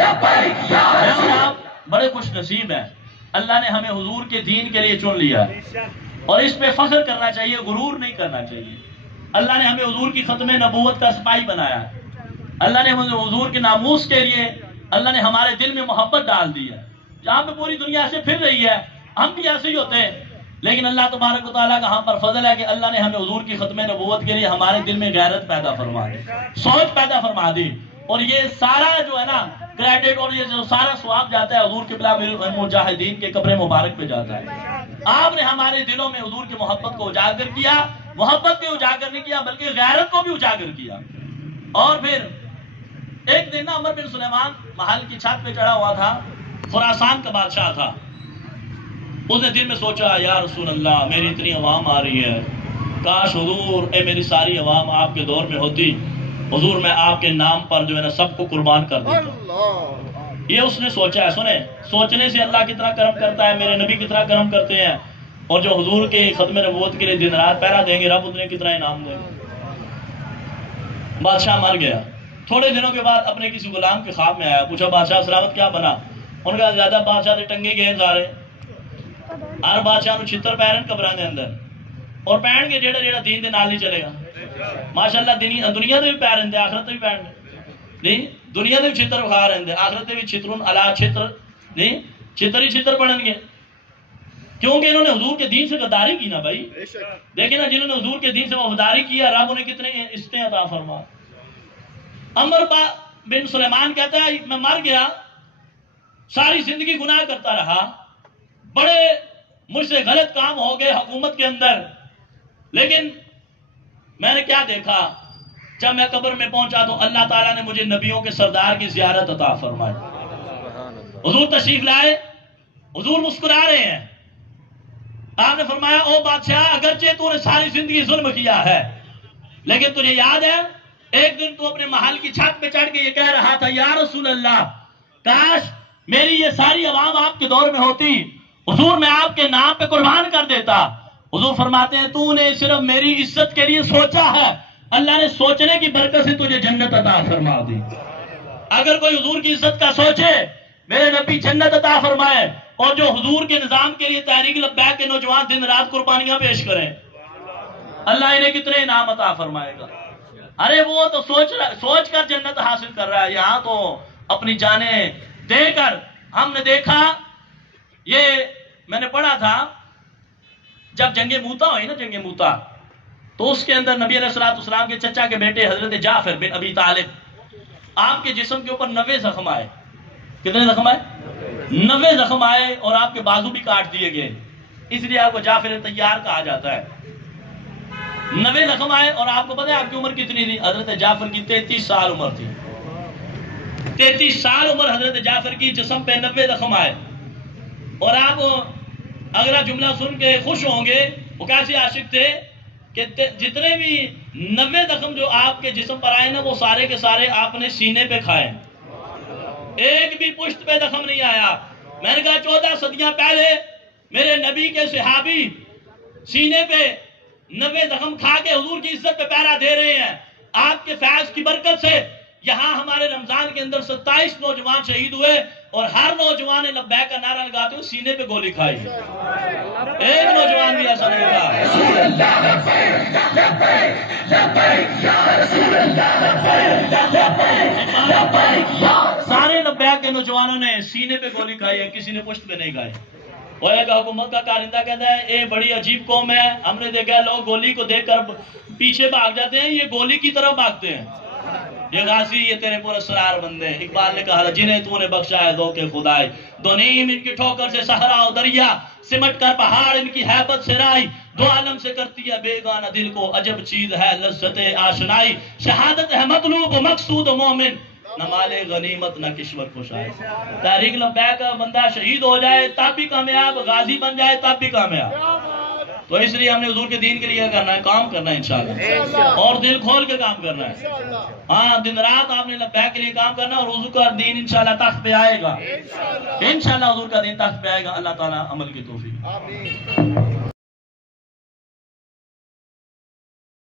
آپ بڑے خوش نصیب ہیں، اللہ نے ہمیں حضور کے دین کے لیے چن لیا اور اس پہ فخر کرنا چاہیے، غرور نہیں کرنا چاہیے۔ اللہ نے ہمیں حضور کی ختم نبوت کا سپاہی بنایا ہے، اللہ نے ہمیں حضور کے ناموس کے لیے اللہ نے ہمارے دل میں محبت ڈال دی ہے۔ جہاں پہ پوری دنیا سے پھر رہی ہے ہم بھی ایسے ہی ہوتے ہیں، لیکن اللہ تبارک و تعالیٰ کا ہم پر فضل ہے کہ اللہ نے ہمیں حضور کی ختم نبوت کے لیے ہمارے دل میں غیرت پیدا فرما دی، سوچ پیدا فرما دی، اور یہ سارا جو ہے نا کریڈٹ اور یہ جو سارا ثواب جاتا ہے حضور قبلہ مجاہدین کے قبر مبارک پہ جاتا ہے۔ آپ نے ہمارے دلوں میں حضور کی محبت کو اجاگر کیا، محبت بھی اجاگر نہیں کیا بلکہ غیرت کو بھی اجاگر کیا۔ اور پھر ایک دن عمر بن سلیمان محل کی چھت پہ چڑھا ہوا تھا، خراسان کا بادشاہ تھا، اس نے دل میں سوچا یا رسول اللہ میری اتنی عوام آ رہی ہے، کاش حضور اے میری ساری عوام آپ کے دور میں ہوتی، حضور میں آپ کے نام پر جو ہے نا سب کو قربان کر دیتا۔ یہ اس نے سوچا ہے۔ سنیں، سوچنے سے اللہ کتنا کرم کرتا ہے، میرے نبی کتنا کرم کرتے ہیں، اور جو حضور کے ختم نبوت کے لیے دن رات پہرا دیں گے رب انہیں کتنا انعام دیں گے۔ بادشاہ مر گیا، تھوڑے دنوں کے بعد اپنے کسی غلام کے خواب میں آیا، پوچھا بادشاہ سلامت کیا بنا؟ ان کا زیادہ بادشاہ سے ٹنگے گئے سارے، ہر بادشاہ نو چھتر پہرن قبراں دے اندر، اور پہن کے جیڑا جیڑا دین دے نال نہیں چلے گا۔ ماشاءاللہ دنیا دے بھی پہ رہندے، آخرت دے بھی پہن نہیں، دنیا دے بھی چھتر بخا رہندے، آخرت دے بھی چھترن علا چھتر نہیں، چھتر ہی چھتر پڑھن گے، کیونکہ انہوں نے حضور کے دین سے غداری کی نا بھائی۔ دیکھیں نا جنہوں نے حضور کے دین سے وفاداری کیا رب انہیں کتنے عزتیں عطا فرما۔ عمر بن سلیمان کہتا ہے میں مر گیا، ساری زندگی گناہ کرتا رہا، بڑے مجھ سے غلط کام ہو گئے حکومت کے اندر، لیکن میں نے کیا دیکھا، جب میں قبر میں پہنچا تو اللہ تعالیٰ نے مجھے نبیوں کے سردار کی زیارت عطا فرمائی۔ حضور تشریف لائے، حضور مسکرا رہے ہیں، آپ نے فرمایا او بادشاہ اگرچہ تو نے ساری زندگی ظلم کیا ہے، لیکن تجھے یاد ہے ایک دن تو اپنے محل کی چھت پہ چڑھ کے یہ کہہ رہا تھا یا رسول اللہ کاش میری یہ ساری عوام آپ کے دور میں ہوتی، حضور میں آپ کے نام پہ قربان کر دیتا۔ حضور فرماتے ہیں تو نے صرف میری عزت کے لیے سوچا ہے، اللہ نے سوچنے کی برکت سے تجھے جنت عطا فرما دی۔ اگر کوئی حضور کی عزت کا سوچے میرے نبی جنت عطا فرمائے، اور جو حضور کے نظام کے لیے تحریک لبیک کے نوجوان دن رات قربانیاں پیش کریں، اللہ انہیں کتنے انعام عطا فرمائے گا۔ ارے وہ تو سوچ کر جنت حاصل کر رہا ہے، یہاں تو اپنی جانیں دے کر۔ ہم نے دیکھا، یہ میں نے پڑھا تھا جب جنگ موتا ہوئی نا، جنگ موتا، تو اس کے اندر نبی علیہ السلام کے چچا کے بیٹے حضرت جعفر بن ابی طالب، آپ کے جسم کے اوپر 90 زخم آئے۔ کتنے زخم آئے؟ 90 زخم آئے، اور آپ کے بازو بھی کاٹ دیے گئے، اس لیے آپ کو جعفر طیار کہا جاتا ہے۔ 90 زخم آئے، اور آپ کو پتہ ہے آپ کی عمر کتنی تھی؟ حضرت جعفر کی 33 سال عمر تھی۔ 33 سال عمر حضرت جعفر کی، جسم پہ 90 زخم آئے، اور آپ اگلا جملہ سن کے خوش ہوں گے، وہ کیسے عاشق تھے کہ جتنے بھی 90 زخم جو آپ کے جسم پر آئے نا، وہ سارے کے سارے آپ نے سینے پہ کھائے، ایک بھی پشت پہ زخم نہیں آیا۔ میں نے کہا 14 صدیاں پہلے میرے نبی کے صحابی سینے پہ 90 زخم کھا کے حضور کی عزت پہ پہرا دے رہے ہیں۔ آپ کے فیض کی برکت سے یہاں ہمارے رمضان کے اندر 27 نوجوان شہید ہوئے، اور ہر نوجوان نے لبیک کا نعرہ لگاتے ہوئے سینے پہ گولی کھائی، ایک نوجوان بھی ایسا نہیں تھا۔ سارے لبیک کے نوجوانوں نے سینے پہ گولی کھائی ہے، کسی نے پشت پہ نہیں کھائی۔ وہ ایک حکومت کا کارندہ کہتا ہے اے بڑی عجیب قوم ہے، ہم نے دیکھا ہے لوگ گولی کو دیکھ کر پیچھے بھاگ جاتے ہیں، یہ گولی کی طرف بھاگتے ہیں۔ یہ غازی یہ تیرے پورے سرار بندے، اقبال نے کہا جنہیں تو نے بخشا ہے ذوق خدائے، دو نیم ان کی ٹھوکر سے صحرا و دریا، سمٹ کر پہاڑ ان کی ہیبت سے رائی، دو عالم سے کرتی ہے بیگانہ دل کو عجب چیز ہے لذت آشنائی، شہادت ہے مطلوب و مقصود و مومن، نہ مال غنیمت نہ کشور خوشائی۔ تحریک لبیک کا بندہ شہید ہو جائے تب بھی کامیاب، غازی بن جائے تب بھی کامیاب۔ تو اس لیے ہم نے حضور کے دین کے لیے کرنا ہے، کام کرنا ہے انشاءاللہ، اور دل کھول کے کام کرنا ہے۔ ہاں دن رات آپ نے لبیک کے لیے کام کرنا ہے، اور حضور کا دین انشاءاللہ تخت پہ آئے گا، انشاءاللہ حضور کا دین تخت پہ آئے گا۔ اللہ تعالیٰ عمل کی توفیق۔